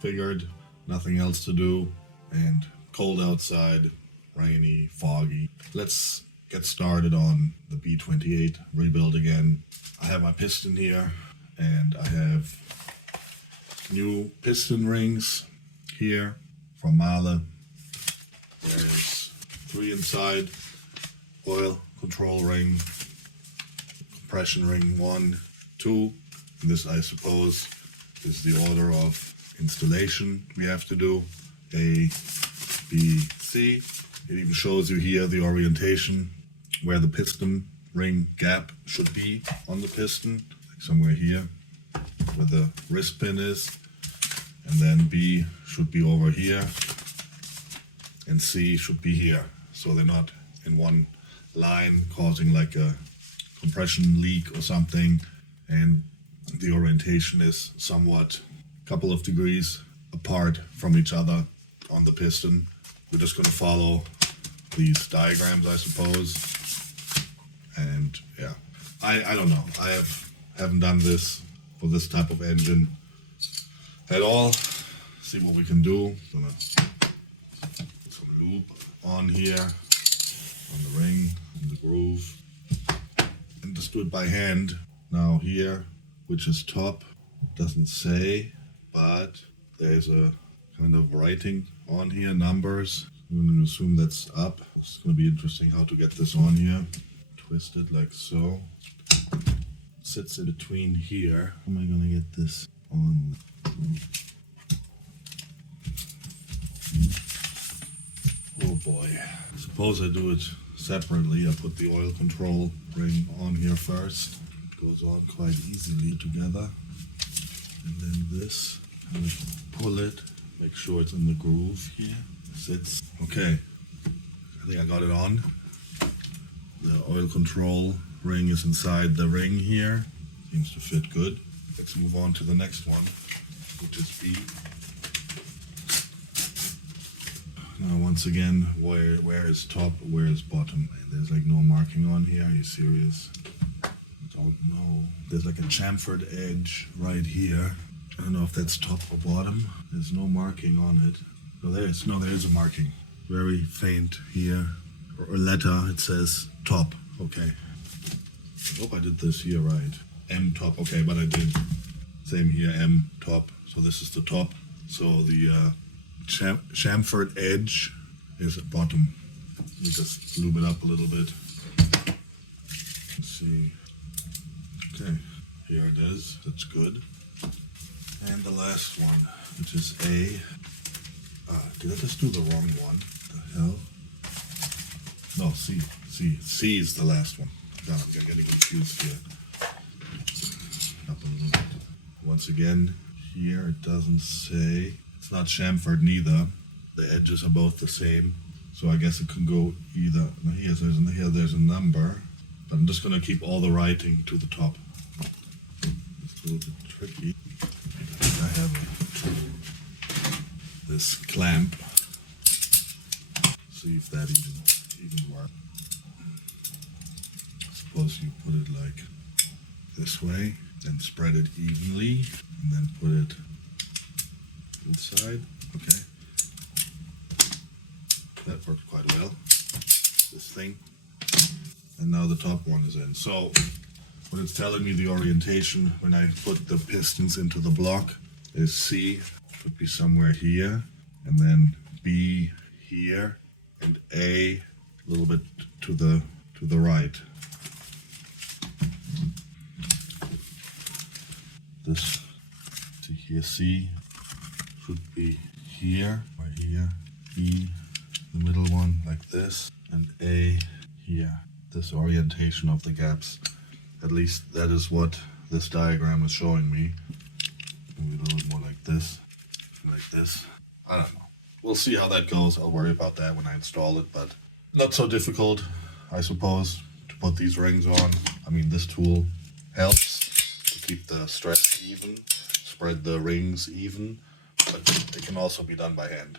Figured nothing else to do and cold outside, rainy, foggy. Let's get started on the B28 rebuild again. I have my piston here and I have new piston rings here from Mahle. There's 3 inside, oil control ring, compression ring 1, 2. This, I suppose, is the order of installation we have to do. A, B, C. It even shows you here the orientation where the piston ring gap should be on the piston, like somewhere here where the wrist pin is, and then B should be over here and C should be here, so they're not in one line causing like a compression leak or something, and the orientation is somewhat a couple of degrees apart from each other on the piston. We're just going to follow these diagrams, I suppose. And yeah, I don't know. I haven't done this for this type of engine at all. See what we can do. Gonna put some lube on here, on the ring, on the groove, and just do it by hand. Now here, which is top, doesn't say, but there's a kind of writing on here, numbers. I'm going to assume that's up. It's going to be interesting how to get this on here. Twist it like so. Sits in between here. How am I going to get this on? Oh boy. Suppose I do it separately. I put the oil control ring on here first. It goes on quite easily together. And then this, I would pull it, make sure it's in the groove here. Sits. Okay, I think I got it on. The oil control ring is inside the ring here. Seems to fit good. Let's move on to the next one, which is B. Now once again, where is top, where is bottom? There's like no marking on here. Are you serious? I don't know. There's like a chamfered edge right here. I don't know if that's top or bottom. There's no marking on it. Oh, there is a marking. Very faint here. Or letter, it says top. Okay. I hope I did this here right. M top. Okay, but I did. Same here, M top. So this is the top. So the chamfered edge is at bottom. Let me just lube it up a little bit. Let's see. Okay, here it is. That's good. And the last one, which is A. Did I just do the wrong one? What the hell? No, C. C is the last one. God, I'm getting confused here. Up a little bit. Once again, here it doesn't say. It's not chamfered neither. The edges are both the same. So I guess it can go either. Now here there's a number. But I'm just going to keep all the writing to the top. It's a little bit tricky. I have this clamp. See if that even works. Suppose you put it like this way, then spread it evenly, and then put it inside. Okay. That worked quite well. This thing. And now the top one is in. So what it's telling me, the orientation when I put the pistons into the block is C would be somewhere here, and then B here, and A a little bit to the right. This, see here, C should be here, right here, E, the middle one like this, and A here. This orientation of the gaps. At least that is what this diagram is showing me. Maybe a little bit more like this, like this. I don't know. We'll see how that goes. I'll worry about that when I install it, but not so difficult, I suppose, to put these rings on. I mean, this tool helps to keep the stress even, spread the rings even, but it can also be done by hand.